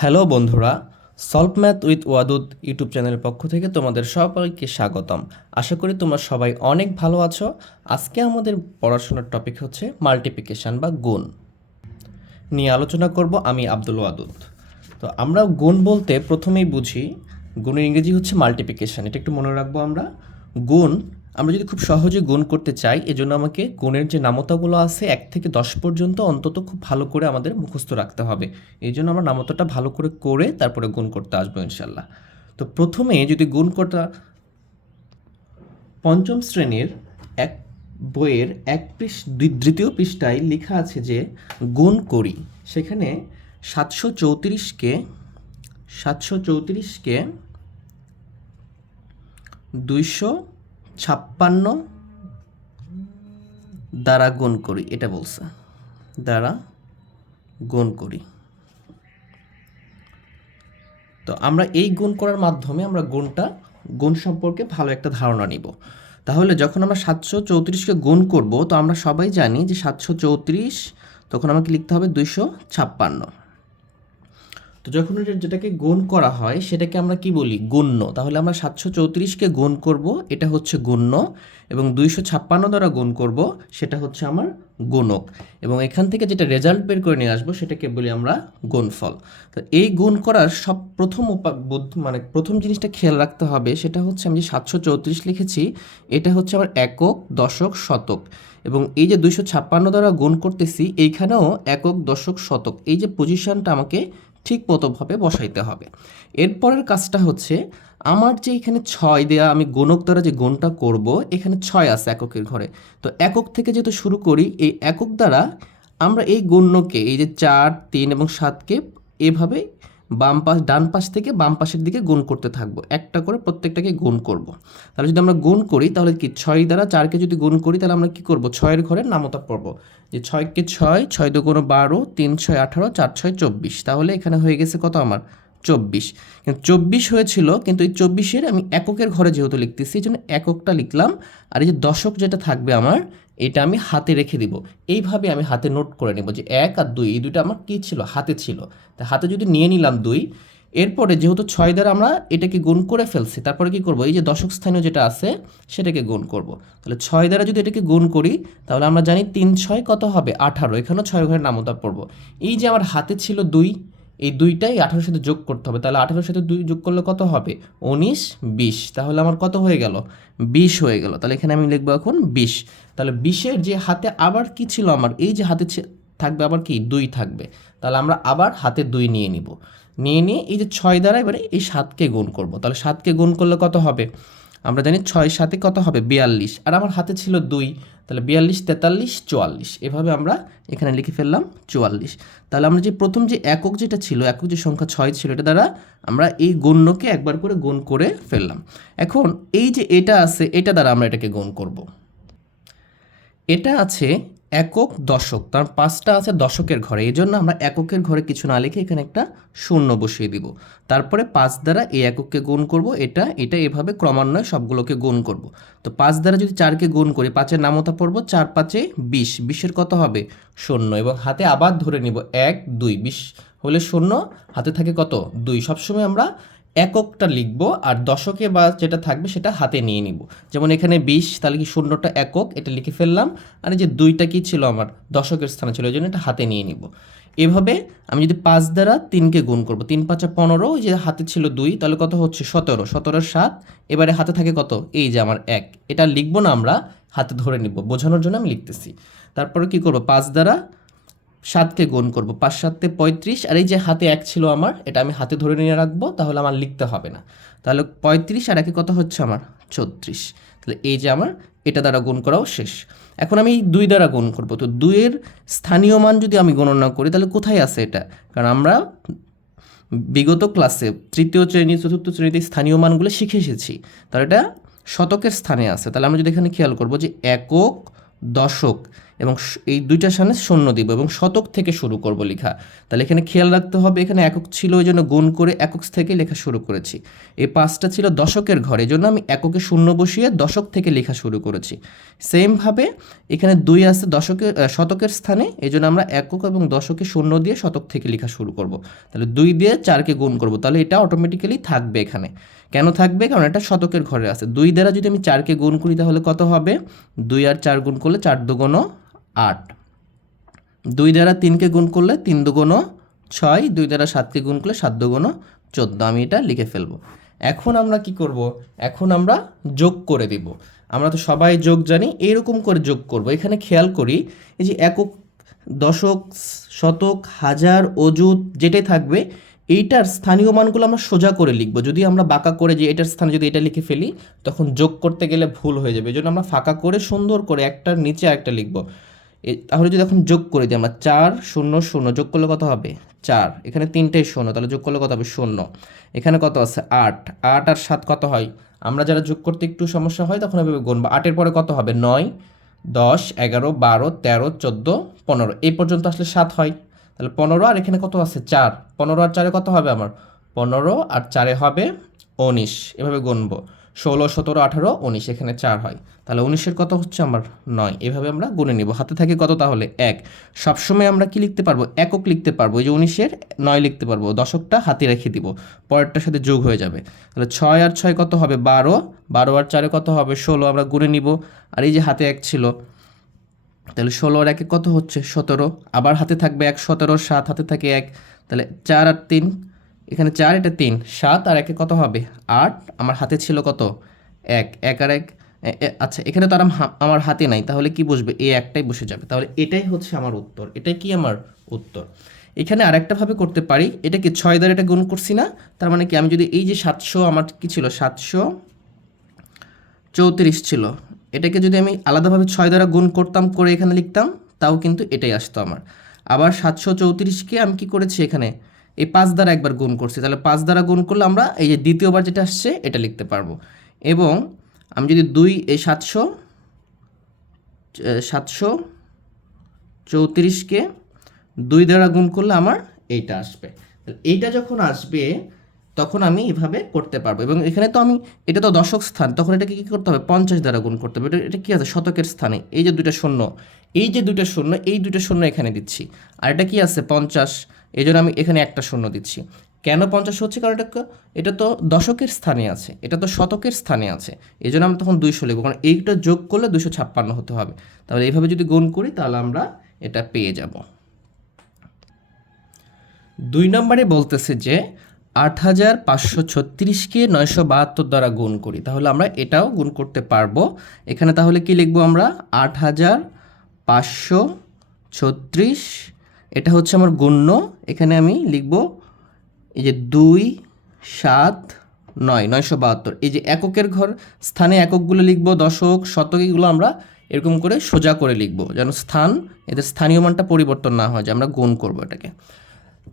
Hello বন্ধুরা solve math with Wadud YouTube চ্যানেলের পক্ষ থেকে তোমাদের সবাইকে স্বাগতম। আশা করি তোমরা সবাই অনেক ভালো আছো। আজকে আমাদের পড়াশোনার টপিক হচ্ছে মাল্টিপ্লিকেশন বা গুণ। নিয়ে আলোচনা করব আমি আব্দুল ওয়াদুদ। তো আমরা গুণ বলতে প্রথমেই বুঝি, গুণের ইংরেজি হচ্ছে মাল্টিপ্লিকেশন এটা একটু মনে রাখব আমরা। গুণ আমরা যদি খুব সহজে গুণ করতে চাই, এজন্য আমাকে গুণের যে নামতাগুলো আছে, এক থেকে দশ পর্যন্ত অন্তত খুব ভালো করে আমাদের মুখস্থ রাখতে হবে। এই জন্য আমরা নামতাটা ভালো করে করে তারপরে গুণ করতে আসব ইনশাল্লাহ তো প্রথমে যদি গুণ করতে পঞ্চম শ্রেণির এক বইয়ের এক পৃষ্ঠ দ্বিতীয় পৃষ্ঠায় লেখা আছে যে, গুণ করি। সেখানে সাতশো চৌত্রিশকে সাতশো চৌত্রিশকে দুইশো ছাপ্পান্ন দ্বারা গুণ করি, এটা বলছে। দ্বারা গুণ করি। তো আমরা এই গুণ করার মাধ্যমে আমরা গুণটা, গুণ সম্পর্কে ভালো একটা ধারণা নিব। তাহলে যখন আমরা সাতশো চৌত্রিশকে গুণ করব, তো আমরা সবাই জানি যে সাতশো চৌত্রিশ, তখন আমাকে লিখতে হবে দুইশো ছাপ্পান্ন। তো যখন যেটাকে গুণ করা হয়, সেটাকে আমরা কি বলি? গুণ্য। তাহলে আমরা সাতশো চৌত্রিশকে গুণ করব, এটা হচ্ছে গুণ্য, এবং দুইশো ছাপ্পান্ন দ্বারা গুণ করব, সেটা হচ্ছে আমার গুণক। এবং এখান থেকে যেটা রেজাল্ট বের করে নিয়ে আসব, সেটাকে বলি আমরা গুণফল। তো এই গুণ করার সব প্রথম উপা মানে প্রথম জিনিসটা খেয়াল রাখতে হবে, সেটা হচ্ছে আমি যে সাতশো চৌত্রিশ লিখেছি, এটা হচ্ছে আমার একক, দশক, শতক। এবং এই যে দুইশো ছাপ্পান্ন দ্বারা গুণ করতেছি, এইখানেও একক, দশক, শতক। এই যে পজিশনটা আমাকে ঠিক মতোভাবে বসাইতে হবে। এরপরের কাজটা হচ্ছে, আমার যে এখানে ছয় দেয়া আমি গণক দ্বারা যে গুণটা করব, এখানে ছয় আছে এককের ঘরে। তো একক থেকে যেহেতু শুরু করি, এই একক দ্বারা আমরা এই গণ্যকে এই যে চার, তিন এবং সাতকে এভাবে বাম পাশ, ডান পাশ থেকে বাম পাশের দিকে গুণ করতে থাকব। একটা করে প্রত্যেকটাকে গুণ করব। তাহলে যদি আমরা গুণ করি, তাহলে কি ছয় দ্বারা চারকে যদি গুণ করি, তাহলে আমরা কি করব? ছয়ের ঘরে নামতা পড়ব। যে ছয়কে ছয় ছয় দুগুণ বারো, তিন ছয় আঠারো, চার ছয় চব্বিশ। তাহলে এখানে হয়ে গেছে কত আমার? চব্বিশ। কিন্তু চব্বিশ হয়েছিল, কিন্তু এই চব্বিশের আমি এককের ঘরে যেহেতু লিখতেছি, এই জন্য এককটা লিখলাম। আর এই যে দশক যেটা থাকবে আমার এটা আমি হাতে রেখে দিব। এইভাবে আমি হাতে নোট করে নেব যে এক আর দুই, এই দুইটা আমার কী ছিল? হাতে ছিল। তা হাতে যদি নিয়ে নিলাম দুই, এরপরে যেহেতু ছয় দ্বারা আমরা এটাকে গুণ করে ফেলছি, তারপরে কি করব? এই যে দশক স্থানীয় যেটা আছে, সেটাকে গুণ করব। তাহলে ছয় দ্বারা যদি এটাকে গুণ করি, তাহলে আমরা জানি তিন ছয় কত হবে? আঠারো। এখানেও ছয় ঘরের নামতা পড়ব। এই যে আমার হাতে ছিল দুই এই দুইটাই আঠারোর সাথে যোগ করতে হবে। তাহলে আঠারোর সাথে দুই যোগ করলে কত হবে? উনিশ, বিশ। তাহলে আমার কত হয়ে গেল? বিশ হয়ে গেল। তাহলে এখানে আমি লিখব এখন বিশ। তাহলে বিশের যে হাতে আবার কি ছিল আমার? এই যে হাতে থাকবে আবার কি? দুই থাকবে। তাহলে আমরা আবার হাতে দুই নিয়ে নিব। নিয়ে নিয়ে এই যে ছয় দ্বারা এবারে এই সাতকে গুণ করব। তাহলে সাতকে গুণ করলে কত হবে? আমরা জানি ছয় সাথে কত হবে? বিয়াল্লিশ। আর আমার হাতে ছিল দুই, তাহলে বিয়াল্লিশ, তেতাল্লিশ, চুয়াল্লিশ। এভাবে আমরা এখানে লিখে ফেললাম চুয়াল্লিশ। তাহলে আমরা যে প্রথম যে একক যেটা ছিল, একক যে সংখ্যা ছয় ছিল, এটা দ্বারা আমরা এই গণ্যকে একবার করে গুণ করে ফেললাম। এখন এই যে এটা আছে, এটা দ্বারা আমরা এটাকে গুণ করব। এটা আছে একক দশক, তার পাঁচটা আছে দশকের ঘরে। এই জন্য আমরা এককের ঘরে কিছু না লিখে এখানে একটা শূন্য বসিয়ে দিব। তারপরে পাঁচ দ্বারা এই একককে গুণ করব, এটা এটা এভাবে ক্রমান্বয়ে সবগুলোকে গুণ করব। তো পাঁচ দ্বারা যদি চারকে গুণ করি, পাঁচের নামতা পড়ব, চার পাঁচে বিশ, বিশের কত হবে? শূন্য। এবং হাতে আবার ধরে নিব এক, দুই, বিশ হলে শূন্য, হাতে থাকে কত? দুই। সবসময় আমরা এককটা লিখব আর দশকে বা যেটা থাকবে সেটা হাতে নিয়ে নিব। যেমন এখানে বিশ, তাহলে কি শূন্যটা একক? এটা লিখে ফেললাম। আর এই যে দুইটা কি ছিল আমার? দশকের স্থানে ছিল ওই জন্য এটা হাতে নিয়ে নিব। এভাবে আমি যদি পাঁচ দ্বারা তিনকে গুণ করব, তিন পাঁচা পনেরো, ওই যে হাতে ছিল দুই, তাহলে কত হচ্ছে? সতেরো। সতেরোর সাত, এবারে হাতে থাকে কত? এই যে আমার এক। এটা লিখব না আমরা, হাতে ধরে নিব। বোঝানোর জন্য আমি লিখতেছি। তারপরে কি করব? পাঁচ দ্বারা সাতকে গুণ করব, পাঁচ সাতে পঁয়ত্রিশ, আর এই যে হাতে এক ছিল আমার, এটা আমি হাতে ধরে নিয়ে রাখব, তাহলে আমার লিখতে হবে না। তাহলে পঁয়ত্রিশ আর একে কত হচ্ছে আমার? ছত্রিশ তাহলে এই যে আমার, এটা দ্বারা গুণ করাও শেষ। এখন আমি দুই দ্বারা গুণ করব, তো দুইয়ের স্থানীয় মান যদি আমি গণনা করি, তাহলে কোথায় আছে এটা? কারণ আমরা বিগত ক্লাসে তৃতীয় শ্রেণি, চতুর্থ শ্রেণীতে স্থানীয় মানগুলো শিখে এসেছি। তাহলে এটা শতকের স্থানে আছে। তাহলে আমরা যদি এখানে খেয়াল করব যে একক, দশক এবং এই দুইটার সামনে শূন্য দিব এবং শতক থেকে শুরু করব লেখা। তাহলে এখানে খেয়াল রাখতে হবে, এখানে একক ছিল ওই জন্য গুণ করে একক থেকে লেখা শুরু করেছি। এই পাঁচটা ছিল দশকের ঘরে, এই জন্য আমি এককে শূন্য বসিয়ে দশক থেকে লেখা শুরু করেছি। সেমভাবে এখানে দুই আছে দশকের শতকের স্থানে, এই জন্য আমরা একক এবং দশকে শূন্য দিয়ে শতক থেকে লেখা শুরু করব। তাহলে দুই দিয়ে চারকে গুণ করব, তাহলে এটা অটোমেটিক্যালি থাকবে এখানে। কেন থাকবে? কারণ এটা শতকের ঘরে আছে। দুই দ্বারা যদি আমি চারকে গুণ করি তাহলে কত হবে? দুই আর চার গুণ করলে চার দুগুণ আট। দুই দ্বারা তিনকে গুণ করলে তিন দুগুণ ছয়, দুই দ্বারা সাতকে গুণ করলে সাত দুগুণ চোদ্দ। আমি এটা লিখে ফেলব। এখন আমরা কি করব? এখন আমরা যোগ করে দিব। আমরা তো সবাই যোগ জানি, এইরকম করে যোগ করব। এখানে খেয়াল করি, এই যে একক, দশক, শতক, হাজার, অযুত, যেটাই থাকবে, এইটার স্থানীয় মানগুলো আমরা সোজা করে লিখব। যদি আমরা বাঁকা করে যে এটার স্থানে যদি এটা লিখে ফেলি, তখন যোগ করতে গেলে ভুল হয়ে যাবে। এই জন্য আমরা ফাঁকা করে সুন্দর করে একটার নিচে একটা লিখব। তাহলে যদি এখন যোগ করে দিই আমরা চার, শূন্য শূন্য, যোগ করলে কত হবে? চার। এখানে তিনটেই শূন্য, তাহলে যোগ করলে কত হবে? শূন্য। এখানে কত আছে? আট। আট আর সাত কত হয়? আমরা যারা যোগ করতে একটু সমস্যা হয়, তখন এভাবে গুনবো আটের পরে কত হবে? নয়, দশ, এগারো, বারো, তেরো, চোদ্দ, পনেরো। এই পর্যন্ত আসলে সাত হয়। তাহলে পনেরো আর এখানে কত আছে? চার। পনেরো আর চারে কত হবে আমার? পনেরো আর চারে হবে উনিশ। এভাবে গুনবো। ষোলো, সতেরো, আঠারো, উনিশ, এখানে চার হয়। তাহলে উনিশের কত হচ্ছে আমার নয়? এভাবে আমরা গুনে নিব। হাতে থাকে কত তাহলে? এক। সবসময় আমরা কি লিখতে পারব? একক লিখতে পারব। এই যে উনিশের নয় লিখতে পারব। দশকটা হাতে রেখে দিব। পরেরটার সাথে যোগ হয়ে যাবে। তাহলে ছয় আর ছয় কত হবে? বারো। বারো আর চারে কত হবে? ষোলো। আমরা গুনে নিব। আর এই যে হাতে এক ছিল, তাহলে ষোলো আর একে কত হচ্ছে? সতেরো। আবার হাতে থাকবে এক, সতেরো, সাত। হাতে থাকে এক। তাহলে চার আর তিন এখানে চার, এটা তিন। সাত আর একে কত হবে? আট। আমার হাতে ছিল কত? এক। এক আর এক আচ্ছা এখানে তো আর আম- আমার হাতে নাই। তাহলে কি বসবে? এ একটাই বসে যাবে। তাহলে এটাই হচ্ছে আমার উত্তর। এটাই কি আমার উত্তর? এখানে আরেকটা ভাবে করতে পারি। এটা কি ছয় দ্বারা এটা গুণ করছি না? তার মানে কি আমি যদি এই যে সাতশো আমার কি ছিল? সাতশো চৌত্রিশ ছিল। এটাকে যদি আমি আলাদাভাবে ছয় দ্বারা গুণ করতাম, করে এখানে লিখতাম, তাও কিন্তু এটাই আসতো আমার। আবার সাতশো চৌত্রিশকে আমি কি করেছি এখানে? এই পাঁচ দ্বারা একবার গুণ করছি, তাহলে পাঁচ দ্বারা গুণ করলে আমরা এই যে দ্বিতীয়বার যেটা আসছে, এটা লিখতে পারব। এবং আমি যদি দুই, এই সাতশো সাতশো চৌত্রিশকে দুই দ্বারা গুণ করলে আমার এইটা আসবে। এইটা যখন আসবে, তখন আমি এভাবে করতে পারব। এবং এখানে তো আমি, এটা তো দশক স্থান, তখন এটাকে কী করতে হবে? পঞ্চাশ দ্বারা গুণ করতে হবে। এটা এটা কী আছে? শতকের স্থানে। এই যে দুইটা শূন্য, এই যে দুইটা শূন্য, এই দুইটা শূন্য এখানে দিচ্ছি। আর এটা কি আছে? পঞ্চাশ এই জন্য আমি এখানে একটা শূন্য দিচ্ছি। কেন পঞ্চাশ হচ্ছে? কারণ এটা এটা তো দশকের স্থানে আছে। এটা তো শতকের স্থানে আছে। এই জন্য আমরা তখন দুইশো লিখব। কারণ এইটা যোগ করলে দুশো ছাপ্পান্ন হতে হবে। তাহলে এইভাবে যদি গুণ করি, তাহলে আমরা এটা পেয়ে যাব। দুই নম্বরে বলতেছে যে, আট হাজার পাঁচশো ছত্রিশকে নয়শো বাহাত্তর দ্বারা গুণ করি। তাহলে আমরা এটাও গুণ করতে পারব। এখানে তাহলে কি লিখব আমরা? আট হাজার পাঁচশো ছত্রিশ এটা হচ্ছে আমার গণ্য। এখানে আমি লিখব এই যে দুই, সাত, নয়, নয়শো বাহাত্তর। এই যে এককের ঘর, স্থানে এককগুলো লিখব, দশক শতক এগুলো আমরা এরকম করে সোজা করে লিখব, যেন স্থান, এদের স্থানীয় মানটা পরিবর্তন না হয়, যে আমরা গুণ করব এটাকে।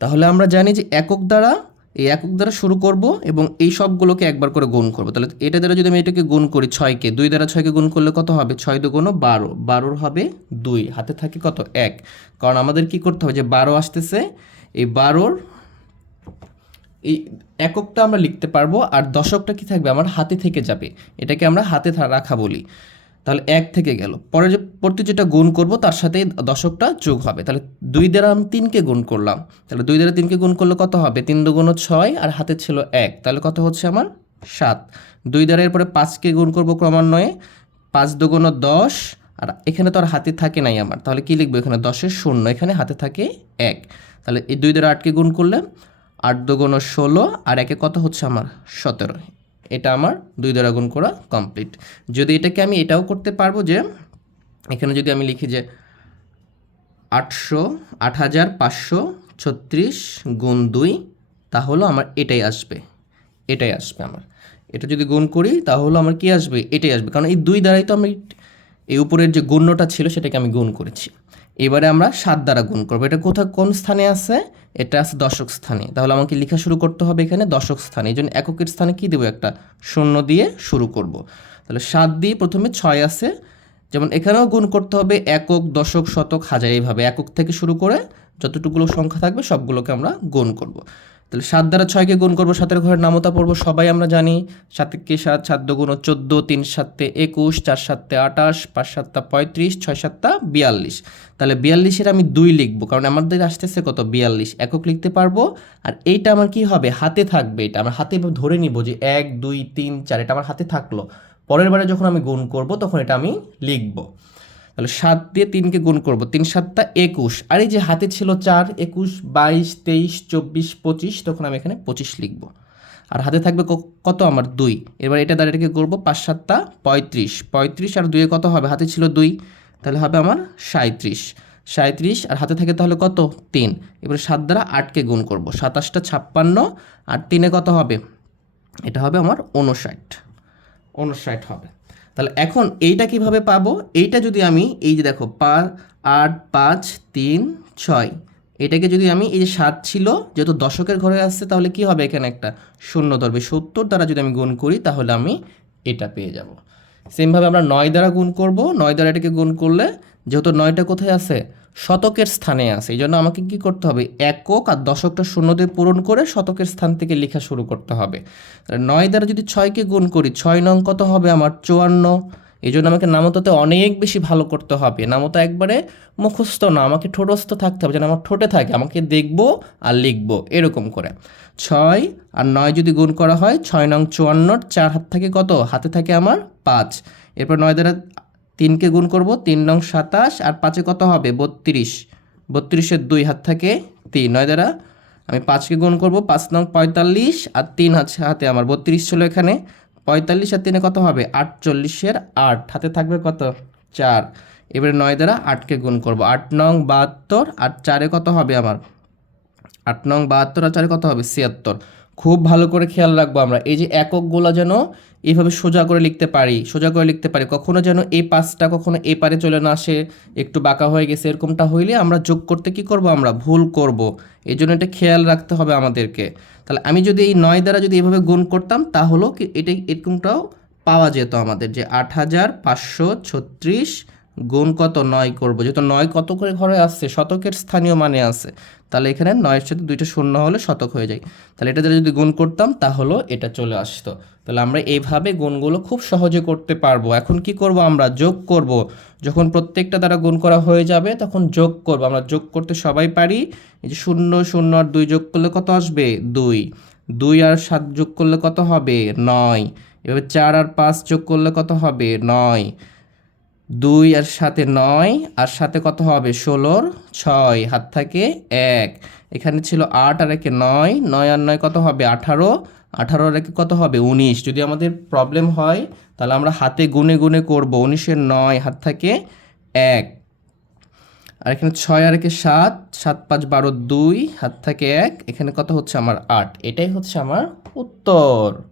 তাহলে আমরা জানি যে একক দ্বারা এই একক দ্বারা শুরু করব এবং এই সবগুলোকে একবার করে গুণ করব। তাহলে এটা দ্বারা যদি আমি এটাকে গুণ করি ছয়কে দুই দ্বারা ছয়কে গুণ করলে কত হবে? ছয় দুগুণ বারো। বারোর হবে দুই। হাতে থাকে কত? এক। কারণ আমাদের কি করতে হবে যে বারো আসতেছে, এই বারোর এই এককটা আমরা লিখতে পারব, আর দশকটা কি থাকবে? আমার হাতে থেকে যাবে। এটাকে আমরা হাতে রাখা বলি। তাহলে এক থেকে গেল। পরে যে, পরবর্তী যেটা গুণ করব, তার সাথে দশকটা যোগ হবে। তাহলে দুই দ্বারা আমি তিনকে গুণ করলাম। তাহলে দুই দ্বারা তিনকে গুণ করলে কত হবে? তিন দুগুণ ছয় আর হাতে ছিল এক। তাহলে কত হচ্ছে আমার? সাত। দুই দ্বারা এরপরে পাঁচকে গুণ করব ক্রমান্বয়ে। পাঁচ দুগুণ দশ। আর এখানে তো আর হাতে থাকে নাই আমার। তাহলে কী লিখব? এখানে দশের শূন্য, এখানে হাতে থাকে এক। তাহলে এই দুই দ্বারা আটকে গুণ করলে আট দুগুণ ষোলো আর একে কত হচ্ছে আমার? সতেরো। এটা আমার দুই দ্বারা গুণ করা কমপ্লিট যদি এটাকে আমি এটাও করতে পারব যে, এখানে যদি আমি লিখি যে আটশো আট হাজার পাঁচশো ছত্রিশ গুণ দুই, তাহলে আমার এটাই আসবে। এটাই আসবে আমার। এটা যদি গুণ করি, তাহলে আমার কি আসবে? এটাই আসবে। কারণ এই দুই দ্বারাই তো আমি এই উপরের যে গুণ্যটা ছিল সেটাকে আমি গুণ করেছি। এবারে আমরা সাত দ্বারা গুণ করব। এটা কোথায়, কোন স্থানে আছে? এটা আছে দশক স্থানে। তাহলে আমাকে লেখা শুরু করতে হবে এখানে দশক স্থানে। এই জন্য এককের স্থানে কি দেবো? একটা শূন্য দিয়ে শুরু করব। তাহলে সাত দিয়ে প্রথমে ছয় আছে। যেমন এখানেও গুণ করতে হবে একক, দশক, শতক, হাজার। এইভাবে একক থেকে শুরু করে যতটুকুলো সংখ্যা থাকবে সবগুলোকে আমরা গুণ করব। তাহলে সাত দ্বারা ছয়কে গুণ করব, সাতের ঘরের নামতা পড়ব, সবাই আমরা জানি। সাতকে সাত সাত দুগুণ চোদ্দ, তিন সাতে একুশ, চার সাতে আটাশ পাঁচ সাতটা পঁয়ত্রিশ, ছয় সাতটা বিয়াল্লিশ। তাহলে বিয়াল্লিশের আমি দুই লিখব, কারণ আমাদের আসতেছে কত? বিয়াল্লিশ। একক লিখতে পারব, আর এইটা আমার কি হবে? হাতে থাকবে এটা। আমার হাতে ধরে নিব যে এক, দুই, তিন, চার, এটা আমার হাতে থাকল। পরের বারে যখন আমি গুণ করব, তখন এটা আমি লিখব। তাহলে সাত দিয়ে তিনকে গুণ করব, তিন সাতটা একুশ। আর এই যে হাতে ছিল চার, একুশ, বাইশ, তেইশ, চব্বিশ, পঁচিশ, তখন আমি এখানে পঁচিশ লিখব। আর হাতে থাকবে কত আমার? দুই। এবার এটা এটাকে করব পাঁচ সাতটা পঁয়ত্রিশ। পঁয়ত্রিশ আর দুয়ে কত হবে? হাতে ছিল দুই। তাহলে হবে আমার সাঁত্রিশ সাঁত্রিশ আর হাতে থাকে তাহলে কত? তিন। এবার সাত দ্বারা আটকে গুণ করব। সাতাশটা ছাপ্পান্ন আর তিনে কত হবে? এটা হবে আমার উনষাট ঊনষাট হবে। তাহলে এখন এইটা কীভাবে পাবো? এইটা যদি আমি এই যে দেখো, পাঁচ, আট, পাঁচ, তিন, ছয়, এটাকে যদি আমি এই যে সাত ছিল, যেহেতু দশকের ঘরে আসছে, তাহলে কি হবে এখানে একটা? শূন্য ধরবে। সত্তর দ্বারা যদি আমি গুণ করি, তাহলে আমি এটা পেয়ে যাব। সেমভাবে আমরা নয় দ্বারা গুণ করব। নয় দ্বারা এটাকে গুণ করলে, যেহেতু নয়টা কোথায় আছে? শতকের স্থানে আছে। এই জন্য আমাকে কি করতে হবে? একক আর দশকটা শূন্য দিয়ে পূরণ করে শতকের স্থান থেকে লেখা শুরু করতে হবে। নয় দ্বারা যদি ছয়কে গুণ করি, ছয় নং কত হবে আমার? চুয়ান্ন। এই জন্য আমাকে নামতাতে অনেক বেশি ভালো করতে হবে। নামতা একবারে মুখস্থ না, আমাকে ঠোঁটস্থ থাকতে হবে যেন আমার ঠোঁটে থাকে। আমাকে দেখব আর লিখব, এরকম করে। ছয় আর নয় যদি গুণ করা হয়, ছয় নং চুয়ান্নর চার হাত থাকে কত? হাতে থাকে আমার পাঁচ। এরপর নয় দ্বারা তিনকে গুণ করব, তিন নং সাতাশ, আর পাঁচে কত হবে? বত্রিশ। বত্রিশের দুই হাত থাকে তিন, নয় দ্বারা। আমি পাঁচকে গুণ করব, পাঁচ নং পঁয়তাল্লিশ, আর তিন হাতে আমার বত্রিশ ছিল এখানে। পঁয়তাল্লিশ আর তিনে কত হবে? আটচল্লিশের আট। হাতে থাকবে কত? চার। এবারে নয় দ্বারা আটকে গুণ করব। আট নং বাহাত্তর, আর চারে কত হবে আমার? আট নং বাহাত্তর আর চারে কত হবে? ছিয়াত্তর। খুব ভালো করে খেয়াল রাখব আমরা। এই যে এককগুলো যেন এইভাবে সোজা করে লিখতে পারি, সোজা করে লিখতে পারি। কখনো যেন এ পাঁচটা কখনো এ পারে চলে না আসে, একটু বাঁকা হয়ে গেছে, এরকমটা হইলে আমরা যোগ করতে কি করব? আমরা ভুল করব। এই জন্য এটা খেয়াল রাখতে হবে আমাদেরকে। তাহলে আমি যদি এই নয় দ্বারা যদি এভাবে গুণ করতাম, তাহলেও কি এটাই এরকমটাও পাওয়া যেত আমাদের যে আট হাজার পাঁচশো ছত্রিশ গুণ কত নয় করব। যেহেতু নয় কত করে ঘরে আসছে, শতকের স্থানীয় মানে আছে। তাহলে এখানে নয়ের সাথে দুইটা শূন্য হলে শতক হয়ে যায়। তাহলে এটা যদি গুণ করতাম তাহলেও এটা চলে আসতো। তাহলে আমরা এইভাবে গুণগুলো খুব সহজে করতে পারব। এখন কি করব আমরা? যোগ করব। যখন প্রত্যেকটা দ্বারা গুণ করা হয়ে যাবে, তখন যোগ করব। আমরা যোগ করতে সবাই পারি? এই যে শূন্য শূন্য আর দুই যোগ করলে কত আসবে? দুই। দুই আর সাত যোগ করলে কত হবে? নয়। এভাবে চার আর পাঁচ যোগ করলে কত হবে? নয়। দুই আর সাথে নয়, আর সাথে কত হবে? ষোলোর ছয়, হাত থাকে এক। এখানে ছিল আট আর একে নয় নয় আর নয় কত হবে? আঠারো। আঠারো আর একে কত হবে? উনিশ। যদি আমাদের প্রবলেম হয়, তাহলে আমরা হাতে গুনে গুনে করব। উনিশের নয়, হাত থাকে এক। আর এখানে ছয় আর একে সাত সাত পাঁচ বারো দুই, হাত থাকে এক। এখানে কত হচ্ছে? আমার আট। এটাই হচ্ছে আমার উত্তর।